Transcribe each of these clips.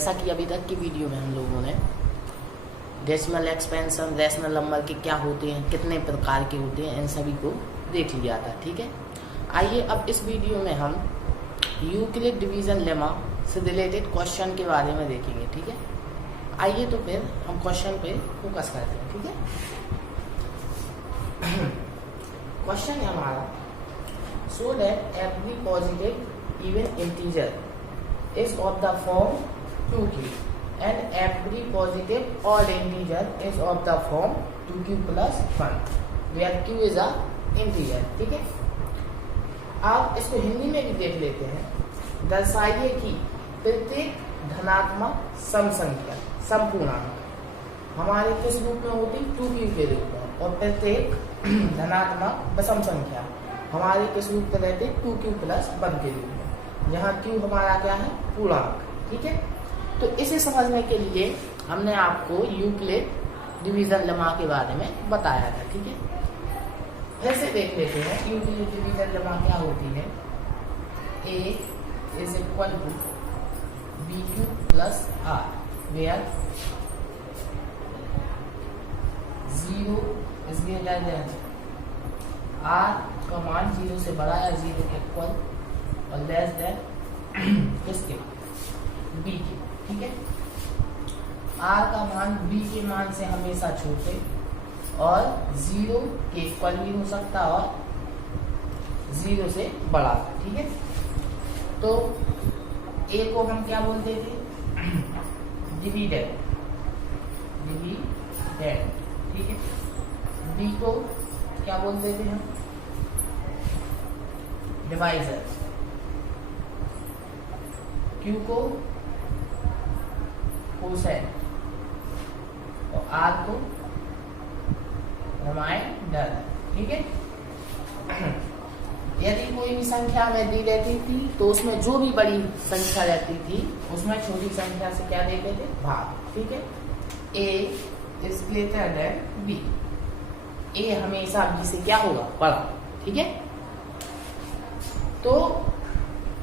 जैसा कि अभी तक की वीडियो में हम लोगों ने डेसिमल एक्सपेंशन, रैशनल नंबर के क्या होते हैं, कितने प्रकार के होते हैं, इन सभी को देख लिया था। ठीक है, आइए अब इस वीडियो में हम यूक्लिड डिवीजन लेमा से रिलेटेड क्वेश्चन के बारे में देखेंगे। ठीक है, आइए तो फिर हम क्वेश्चन पे फोकस करते हैं। ठीक है, क्वेश्चन है हमारा, so that every positive even integer is of the form 2q and every positive odd integer is of the form 2q plus 1 where q is a integer। ठीक है, आप इसको हिंदी में भी देख लेते हैं। दर्शाइए कि प्रत्येक धनात्मक सम संख्या संपूर्णांक हमारे किस रूप में होती, 2q के रूप में, और प्रत्येक धनात्मक विषम संख्या हमारे किस रूप में रहते, 2q plus 1 के रूप में, जहाँ q हमारा क्या है, पूर्णांक। ठीक है, तो इसे समझने के लिए हमने आपको यूक्लिड डिवीजन लेमा के बारे में बताया था। ठीक है, फिर से देख लेते हैं यूक्लिड डिवीजन लेमा क्या होती है। a is equal to bq plus r where 0 is greater than r का मान 0 से बड़ा या 0 के इक्वल और लेस देन किसके, b के। ठीक है, r का मान b के मान से हमेशा छोटे और 0 के इक्वल भी हो सकता और 0 से बड़ा। ठीक है, तो a को हम क्या बोलते थे, डिविडेंड। ठीक है, b को क्या बोलते थे हम, डिवाइजर। Q को कोसेंट और R को रिमाइंडर। ठीक है, यदि कोई भी संख्या में दी रहती थी तो उसमें जो भी बड़ी संख्या रहती थी उसमें छोटी संख्या से क्या देते थे, भाग। ठीक है, A is greater then B, A हमेशा B से क्या होगा, बड़ा। ठीक है, तो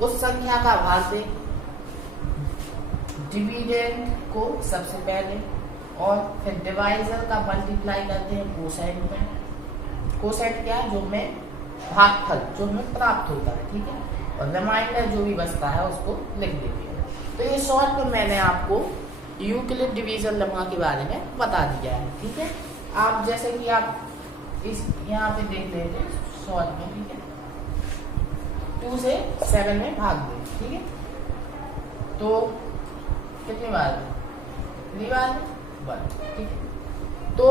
उस संख्या का भाग दे डिविडेंड को सबसे पहले और फिर डिवाइजर का मल्टीप्लाई करते हैं कोसेंट में। कोसेंट क्या है, जो हमें भागफल जो हमें प्राप्त होता है। ठीक है, और रिमाइंडर जो भी बचता है उसको लिख देते हैं। तो ये शॉर्ट में मैंने आपको यूक्लिड डिवीजन लेमा के बारे में बता दिया है। ठीक है, आप जैसे कि आप इस यहाँ पे देख लेते हैं शॉर्ट में। ठीक है, 2 से 7 में भाग दे। ठीक है, तो कितनी बार, 3 बार, 1। ठीक है, तो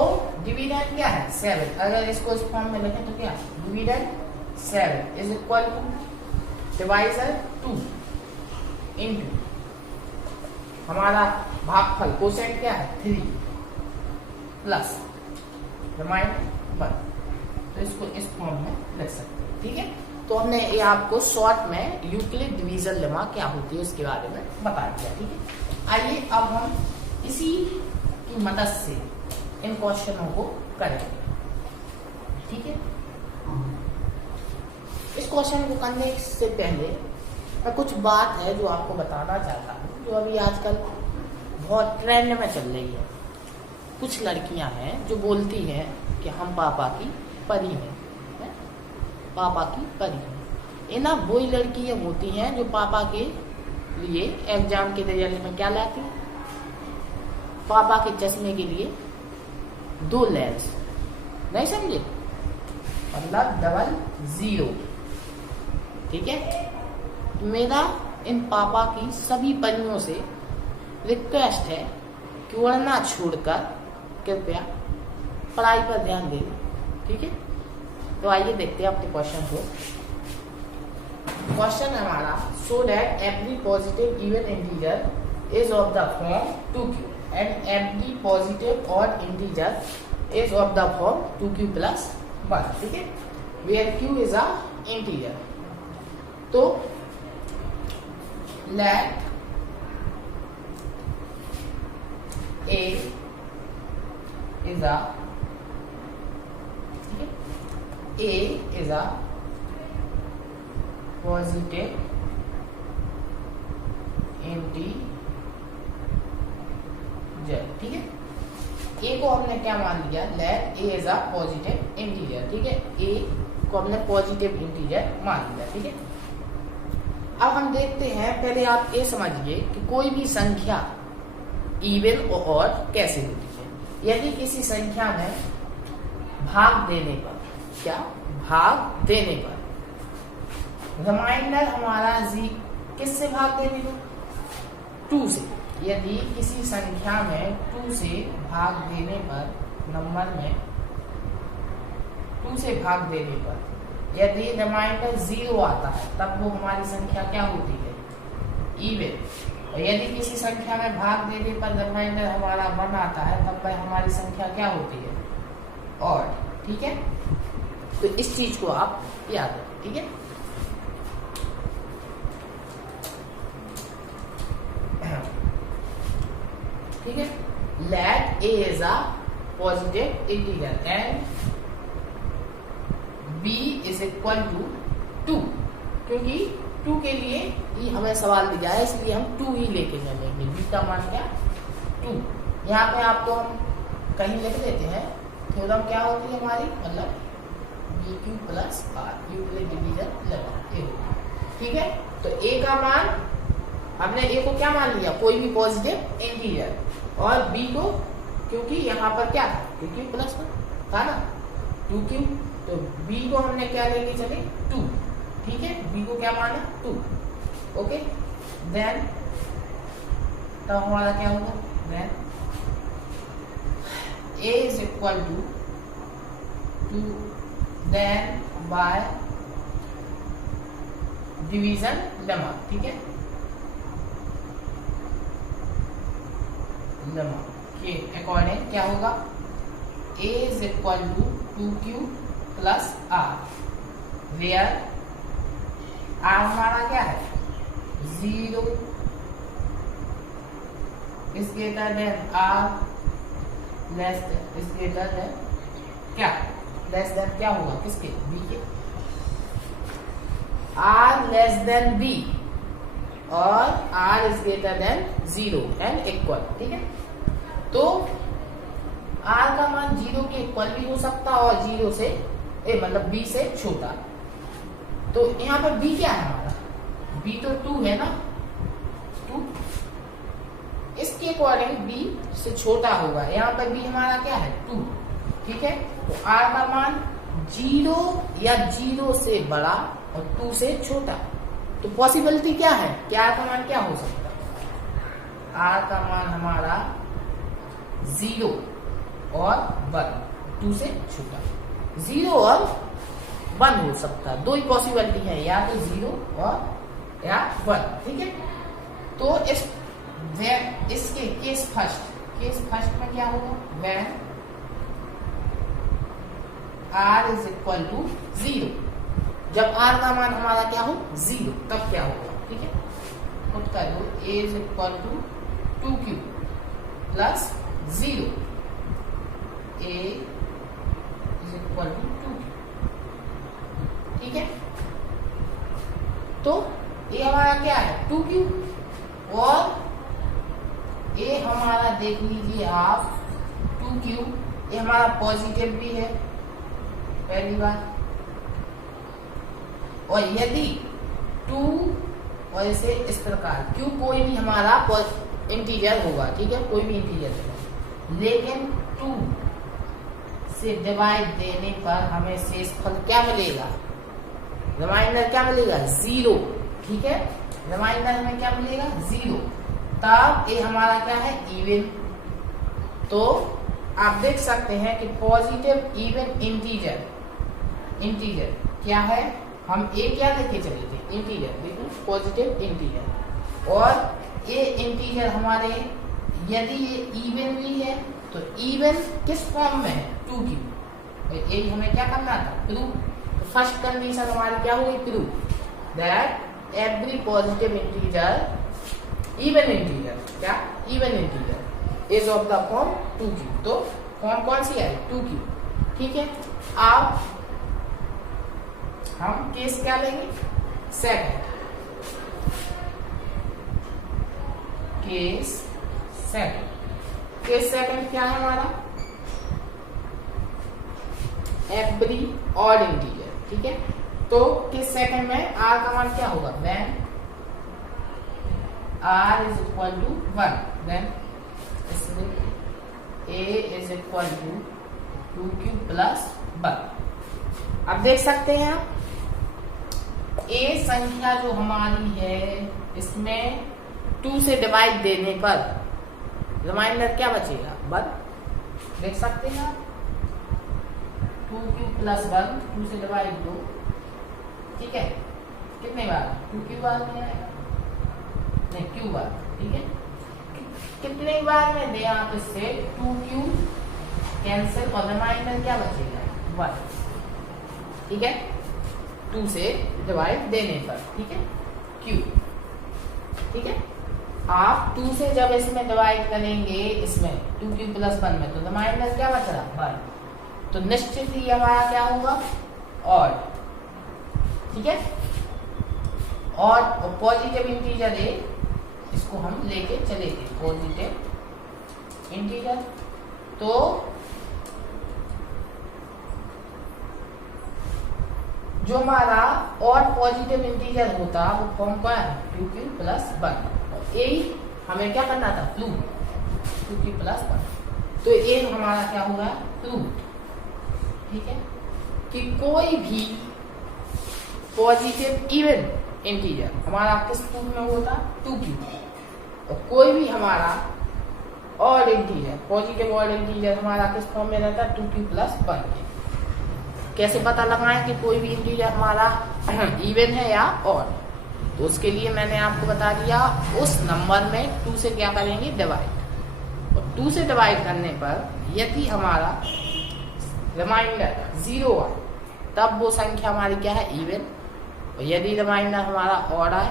डिविडेंड क्या है, 7। अगर इसको इस फॉर्म में लिखें तो क्या, dividend 7 is equal to divisor 2 into हमारा भागफल कोसेंट क्या है, 3 प्लस रिमाइंडर 1। तो इसको इस फॉर्म में लिख सकते हैं। ठीक है, तो हमने ये आपको शॉर्ट में यूक्लिड डिवीजन लेमा क्या होती है उसके बारे में बता दिया। ठीक है, आइए अब हम इसी की मदद से इन क्वेश्चनों को करेंगे। ठीक है, इस क्वेश्चन को करने से पहले मैं कुछ बात है जो आपको बताना चाहता हूँ, जो अभी आजकल बहुत ट्रेंड में चल रही है। कुछ लड़कियां हैं जो बोलती हैं कि हम पापा की परी हैं, पापा की परी है। ये ना वही लड़कियां होती हैं जो पापा के लिए एग्जाम के रिजल्ट में क्या लाती, पापा के चश्मे के लिए 2 लेंस, नहीं समझे, मतलब डबल 0। ठीक है, तो मेरा इन पापा की सभी परियों से रिक्वेस्ट है कि वरना छोड़कर कृपया पढ़ाई पर ध्यान दें। ठीक है, तो आइए देखते हैं अपने क्वेश्चन को। क्वेश्चन है हमारा, so that every positive even integer is of the form 2q and every positive odd integer is of the form 2q plus 1। ठीक है, where q is a integer. तो let a is a A is a positive integer integer, ठीक है। A को हमने क्या मान लिया, let a is a positive integer, ठीक है। ए को हमने पॉजिटिव इंटीजर मान लिया, ठीक है। अब हम देखते हैं, पहले आप ये समझिए कि कोई भी संख्या इवन और ऑड कैसे होती है। यदि किसी संख्या में भाग देने पर, क्या भाग देने पर रिमाइंडर हमारा जी किससे भाग देने पर, 2 से। यदि किसी संख्या में 2 से भाग देने पर, नंबर में 2 से भाग देने पर यदि रिमाइंडर 0 आता है, तब वो हमारी संख्या क्या होती है, इवन। और यदि किसी संख्या में भाग देने पर रिमाइंडर हमारा 1 आता है, तब वह हमारी संख्या क्या होती है, ऑड, ठीक है। तो इस चीज को आप याद रखें, ठीक है। ठीक है, let a is a positive integer and b is equal to 2, क्योंकि 2 के लिए ही हमें सवाल दिया है, इसलिए हम 2 ही लेके चलेंगे। b का मान क्या, 2। यहाँ पे आपको हम कहीं लिख देते हैं, थ्योरम क्या होती है हमारी, मतलब b³ plus r Euclid division level, ठीक है। तो a का मान हमने a को क्या मान लिया, कोई भी पॉजिटिव इंटीजर, और b को, क्योंकि यहाँ पर क्या था, 2³ प्लस था ना, 2³, तो b को हमने क्या लेके चले, 2, ठीक है। b को क्या माना, 2, ओके। देन तो हमारा क्या होगा, then a is equal to 2 then by division lemma, ठीक है, लेमा के अकॉर्डिंग क्या होगा, a is equal to 2³ plus r, where r हमारा क्या है, 0 is greater than r, less is greater than क्या, लेस देन क्या होगा, किसके, b के, r लेस देन b और r is greater than 0 and equal, ठीक है। तो r का मान 0 के इक्वल भी हो सकता है और 0 से मतलब b से छोटा। तो यहाँ पर b क्या है हमारा, b तो 2 है ना, 2, इसके अकॉर्डिंग b से छोटा होगा। यहाँ पर b हमारा क्या है, 2, ठीक है। तो r का मान 0 या 0 से बड़ा और 2 से छोटा। तो पॉसिबिलिटी क्या है कि r का मान क्या हो सकता है, r का मान हमारा 0 और 1, 2 से छोटा, 0 और 1 हो सकता है, 2 ही पॉसिबिलिटी है, या तो 0 और या 1, ठीक है। तो इसके केस फर्स्ट में क्या होगा, when r is equal to 0, जब r का मान हमारा क्या हो, 0, तब क्या होगा, ठीक है। पुट कर दो, a is equal to 2³ plus 0, a is equal to 2, ठीक है। तो ये हमारा क्या है, 2³ और ये हमारा देख लीजिए आप 2³ ये हमारा पॉजिटिव भी है पहली बात, और यदि 2 और इसे इस प्रकार क्यों कोई भी हमारा इंटीजर होगा, ठीक है, कोई भी इंटीजर होगा, लेकिन 2 से डिवाइड देने पर हमें शेषफल क्या मिलेगा, रिमाइंडर क्या मिलेगा, 0, ठीक है। रिमाइंडर हमें क्या मिलेगा, 0, तब ये हमारा क्या है, इवन। तो आप देख सकते हैं कि पॉजिटिव इवन इंटीजर क्या है, हम ए क्या लेके चले थे, इंटीजर, देखो पॉजिटिव इंटीजर, और ये इंटीजर हमारे यदि ये इवन भी है तो इवन किस फॉर्म में है, 2³ ये हमें क्या करना था, प्रूफ। फर्स्ट कंडीशन हमारी क्या होगी, proof that every positive integer even integer, क्या even integer is of the form 2³। तो फॉर्म कौन सी है, 2³, ठीक है। अब हम केस क्या लेंगे, second, case second, case second क्या है हमारा, एवरी ऑड इंटीजर, ठीक है। तो केस सेकंड में आर का मान क्या होगा, when r is equal to 1, then a is equal to 2q plus 1। अब देख सकते हैं आप a संख्या जो हमारी है इसमें 2 से डिवाइड देने पर रिमाइंडर क्या बचेगा, 1। देख सकते हैं आप 2q plus 1, 2 से डिवाइड 2, ठीक है। कितने बार, 2q बार में आएगा, नहीं q बार, ठीक है। कितने बार में दे आप इससे 2q कैंसिल और रिमाइंडर क्या बचेगा, 1, ठीक है। 2 से डिवाइड देने पर, ठीक है, q, ठीक है। आप 2 से जब इसमें डिवाइड करेंगे इसमें 2q plus 1 में, तो रिमाइंडर क्या बच रहा, 1। तो निश्चित ही हमारा क्या होगा, ऑड, ठीक है। और पॉजिटिव इंटीजर है, इसको हम लेके चले गए पॉजिटिव इंटीजर। तो जो हमारा और पॉजिटिव इंटीजर होता वो फॉर्म क्या है, 2q plus 1। ए हमें क्या करना था, प्रूव 2q plus 1। तो ये हमारा क्या होगा, प्रूव, ठीक है, कि कोई भी पॉजिटिव इवन इंटीजर हमारा किस फॉर्म में होता, 2q, और कोई भी हमारा odd integer, positive odd integer हमारा किस फॉर्म में रहता है, 2q plus 1 के। कैसे पता लगाएं कि कोई भी इंटीजर हमारा इवन है या ऑड, तो उसके लिए मैंने आपको बता दिया, उस नंबर में 2 से क्या करेंगे, डिवाइड, और 2 से डिवाइड करने पर यदि हमारा रिमाइंडर 0 आए तब वो संख्या हमारी क्या है, इवन। और यदि रिमाइंडर हमारा ऑड आए,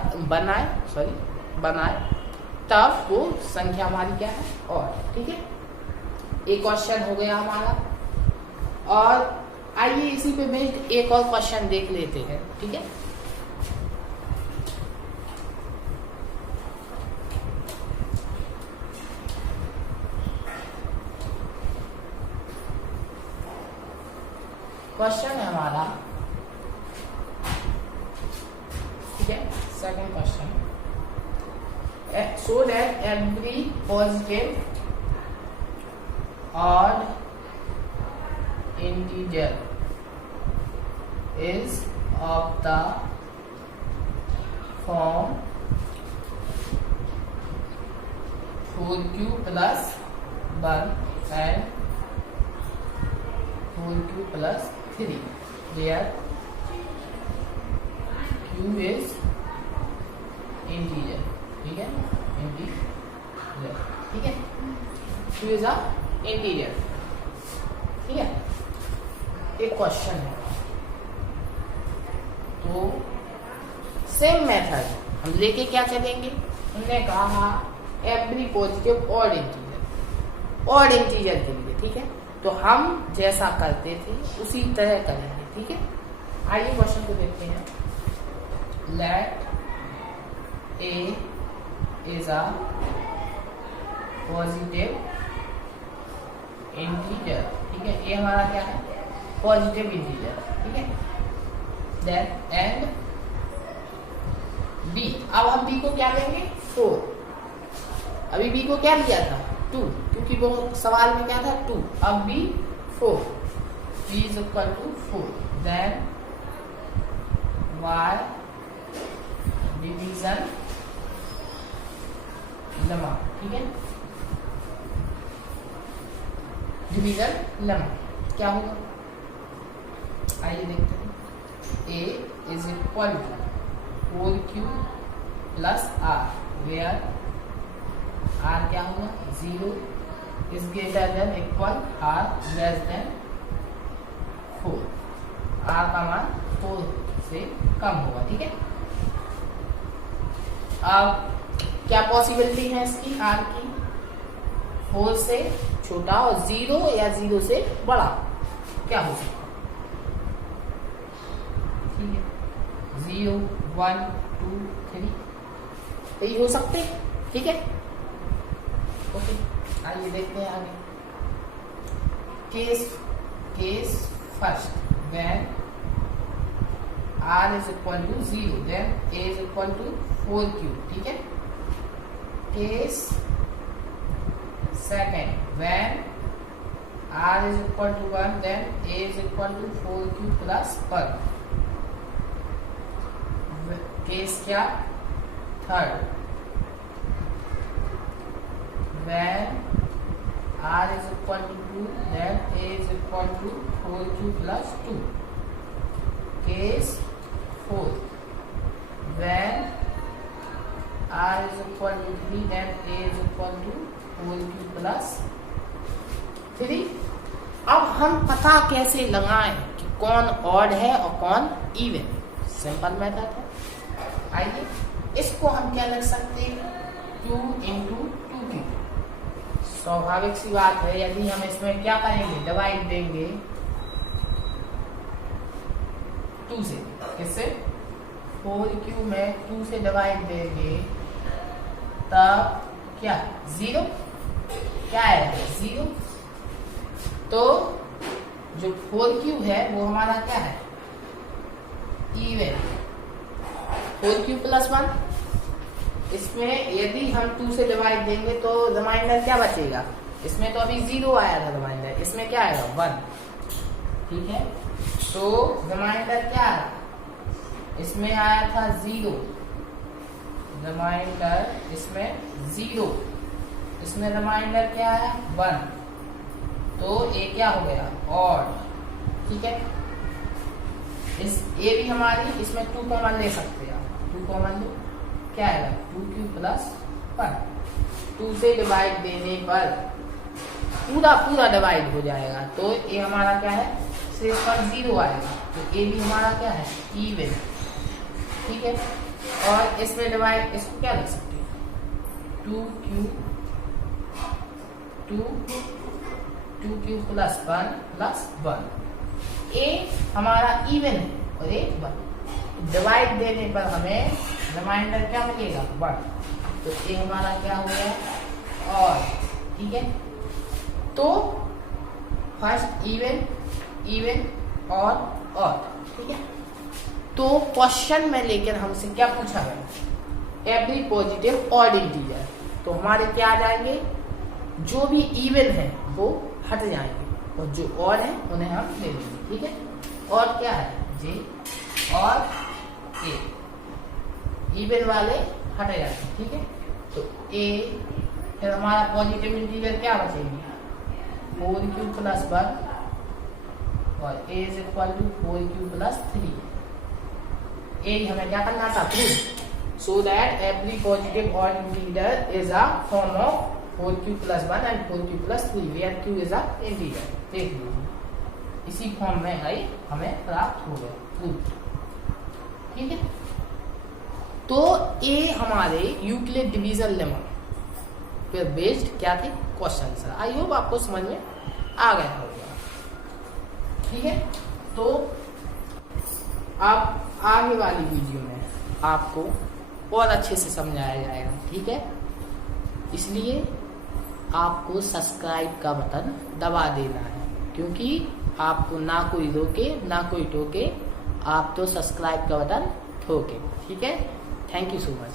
बनाए तब वो संख्या हमारी क्या है, ऑड, ठीक है। एक क्वेश्चन हो गया हमारा, और आइए इसी पे बेस्ड एक और क्वेश्चन देख लेते हैं, ठीक है। क्वेश्चन है हमारा, ठीक है, second question, so that every positive odd integer is of the form 4q plus 1 and 4q plus 3, where q is integer, ठीक है, इंटीजर, ठीक है, q इज अ इंटीजर, ठीक है। एक क्वेश्चन है, तो सेम मेथड हम लेके क्या चलेंगे, हमने कहा एवरी पॉजिटिव ऑड इंटीजर के लिए, ठीक है। तो हम जैसा करते थे उसी तरह करेंगे, ठीक है। आइए क्वेश्चन को देखते हैं। Let a is a positive integer, ठीक है, ये हमारा क्या है, पॉजिटिव इंटीजर, ठीक है। देन एंड b, अब हम b को क्या लेंगे, 4। अभी b को क्या लिया था, 2, क्योंकि वो सवाल में क्या था, 2, अब b 4, b is equal to 4, then y division lemma, ठीक है, डिवीजन लेमा क्या होगा, आइए देखते हैं। a is equal to 4q plus r, where r क्या होगा, 0 is greater than equal r less than 4, r का मान 4 से कम होगा, ठीक है। अब क्या पॉसिबिलिटी है इसकी, r की, 4 से छोटा और 0 या 0 से बड़ा क्या हो सकता है, ठीक है, 0 1 2 3 तो ये हो सकते हैं, ठीक है, ओके। आइए देखते हैं आगे। Case first, when r is equal to 0 then a is equal to 4q, ठीक है। Case second, when r is equal to 1 then a is equal to 4q plus 1। Case क्या third, when r is equal to 2 then a is equal to 4q plus 2। Case fourth, when r is equal to 3 then a is equal to 4q plus 3। अब हम पता कैसे लगाएं कि कौन odd है और कौन इवन? सिंपल मेथड है। आइए इसको हम क्या लिख सकते हैं, 2 into 2q। स्वाभाविक सी बात है, यदि हम इसमें क्या करेंगे, डिवाइड देंगे 2 से, किससे, 4q में 2 से डिवाइड देंगे तब क्या 0, क्या है 0। तो जो 4q है वो हमारा क्या है, इवन, 4q plus 1। इसमें यदि हम 2 से डिवाइड देंगे तो रिमाइंडर क्या बचेगा, इसमें तो अभी 0 आया था रिमाइंडर, इसमें क्या आएगा 1, ठीक है। तो रिमाइंडर क्या आया, इसमें आया था 0, रिमाइंडर इसमें 0, इसमें रिमाइंडर क्या है 1, तो ये क्या हो गया ऑड, ठीक है। इस ये भी हमारी, इसमें 2 कॉमन ले सकते हैं, 2 कॉमन लो, क्या आएगा 2q plus 1। 2 से डिवाइड देने पर पूरा डिवाइड हो जाएगा, तो ये हमारा क्या है, सिर्फ 0 आएगा, तो ये भी हमारा क्या है इवन, ठीक है। और इसमें डिवाइड, इसको क्या लिख सकते हैं 2q plus 1 plus 1। ए हमारा इवन है और ये 1, डिवाइड देने पर हमें रिमाइंडर क्या मिलेगा 1, तो ये हमारा क्या हो गया और, ठीक है। तो फर्स्ट इवन और ठीक है। तो क्वेश्चन में लेकर हमसे क्या पूछा गया, एवरी पॉजिटिव ऑड इंटीजर, तो हमारे क्या आ जाएंगे, जो भी इवन है वो हट जाएंगे और जो ऑड है उन्हें हम ले लेंगे, ठीक है। और क्या है जे और ए, इवन वाले हटे जाते हैं, ठीक है। तो ए, फिर हमारा पॉजिटिव इंटीजर क्या बचेंगे 4q plus 1 और a is equal to 4q plus 3। ए हमें क्या करना था, prove, so that every positive odd integer is a form of 4q plus 1 and 4q plus 3 where q is a integer। देख लीजिए इसी फॉर्म में है हमें प्राप्त हो गया प्रूफ, ठीक है। तो ये हमारे यूक्लिड डिवीजन लेमा पर बेस्ड क्या थे क्वेश्चन सर। आई होप आपको समझ में आ गया होगा, ठीक है। तो अब आगे वाली वीडियो में आपको और अच्छे से समझाया जाएगा, ठीक है। इसलिए आपको सब्सक्राइब का बटन दबा देना है, क्योंकि आपको ना कोई रोके ना कोई टोके, आप तो सब्सक्राइब का बटन ठोके, ठीक है। Thank you so much.